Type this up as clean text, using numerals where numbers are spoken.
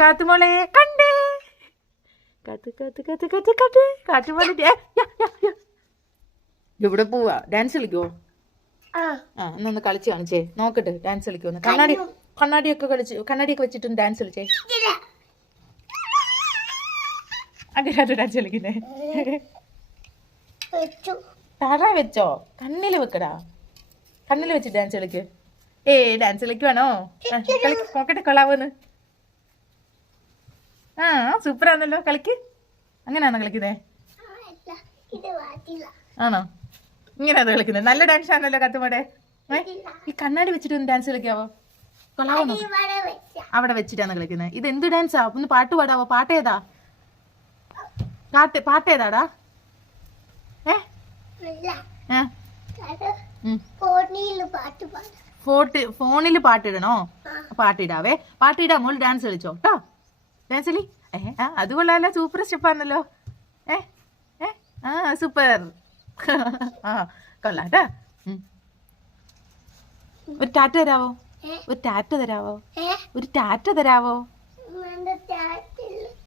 കാത്തുമോളെ കണ്ടേ കാത്തുമോളെ ഇവിടെ പോവാ ഡാൻസ് കളിക്കുവോ? എന്നൊന്ന് കളിച്ച് കാണിച്ചേ നോക്കട്ടെ ഡാൻസ് കളിക്കുവോന്ന്. കണ്ണാടിയൊക്കെ വെച്ചിട്ടൊന്ന് ഡാൻസ് കളിച്ചേ. അങ്ങനെ ഡാൻസ് കളിക്കുന്നേ. തറ വെച്ചോ? കണ്ണില് വെക്കടാ. കണ്ണില് വെച്ച് ഡാൻസ് കളിക്ക്. ഡാൻസ് കളിക്കുവാണോ? നോക്കട്ടെ കൊള്ളാവോന്ന്. സൂപ്പറാണല്ലോ. കളിക്ക്. അങ്ങനെയാണോ കളിക്കുന്നേ? ആണോ? ഇങ്ങനെയാണോ കളിക്കുന്നത്? നല്ല ഡാൻസ് ആണല്ലോ കത്തുമോടെ. ഈ കണ്ണാടി വെച്ചിട്ട് ഒന്ന് ഡാൻസ് കളിക്കാവോ? കൊള്ളാവോ? അവിടെ വെച്ചിട്ടാണ് കളിക്കുന്നത്. ഇത് എന്ത് ഡാൻസാ? ഒന്ന് പാട്ട് പാടാവോ? പാട്ടേതാ? പാട്ടേതാടാ? ഫോണില് പാട്ടിടണോ? പാട്ടിടാവേ. പാട്ടിടാ മോൾ. ഡാൻസ് കളിച്ചോ കേട്ടോ. ഡാൻസ് കളി. അത് കൊള്ളാലോ. സൂപ്പർ സ്റ്റെപ്പാണല്ലോ. സൂപ്പർ. കൊള്ളാട്ടാ. ഒരു ടാറ്റ തരാവോ? ഒരു ടാറ്റ തരാവോ? ഒരു ടാറ്റ തരാവോ?